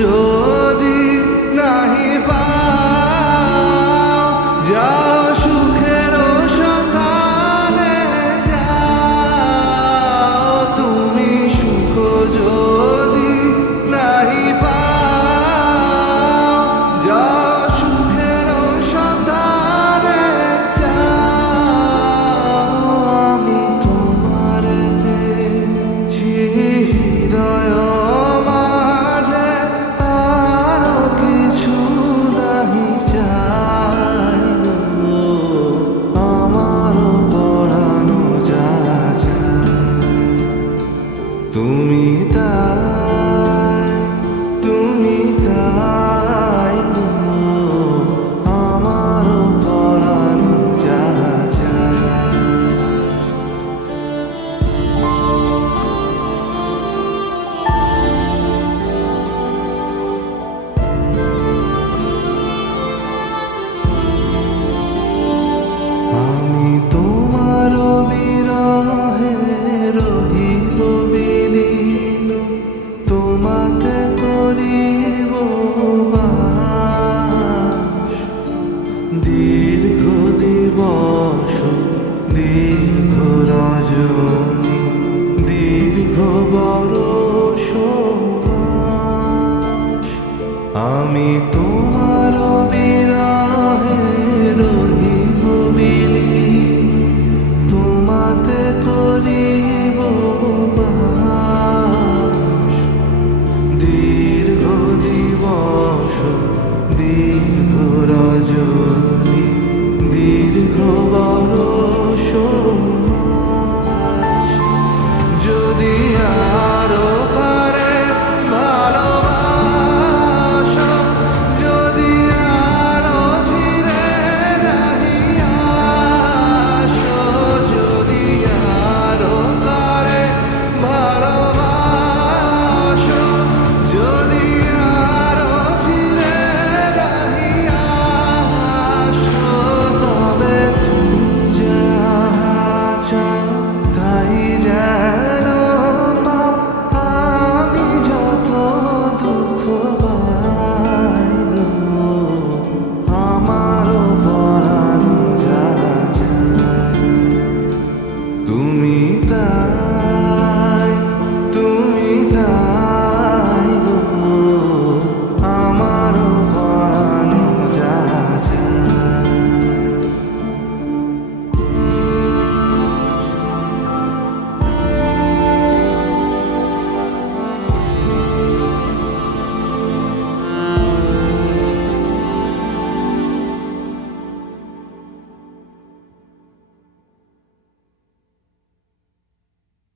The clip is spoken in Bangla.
যদি নাহি পাও, যাও সুখের সন্ধানে যাও। তুমি সুখ যদি নাহি পাও, যাও সুখের সন্ধানে যাও। আমি তোমার পেয়েছি হৃদয় মাঝে, আরো কিছু নাহি চাই গো। আমার পরানো যা চায় তুমি তাই, তুমি তাই গো। আমার পরানো যা চায়। আমি তোমার বিরহে রহিব বিলীন, তোমাতে করিব বাস। দীর্ঘ দিবস দীর্ঘ রজনী, দীর্ঘ বরষ মাস। আমি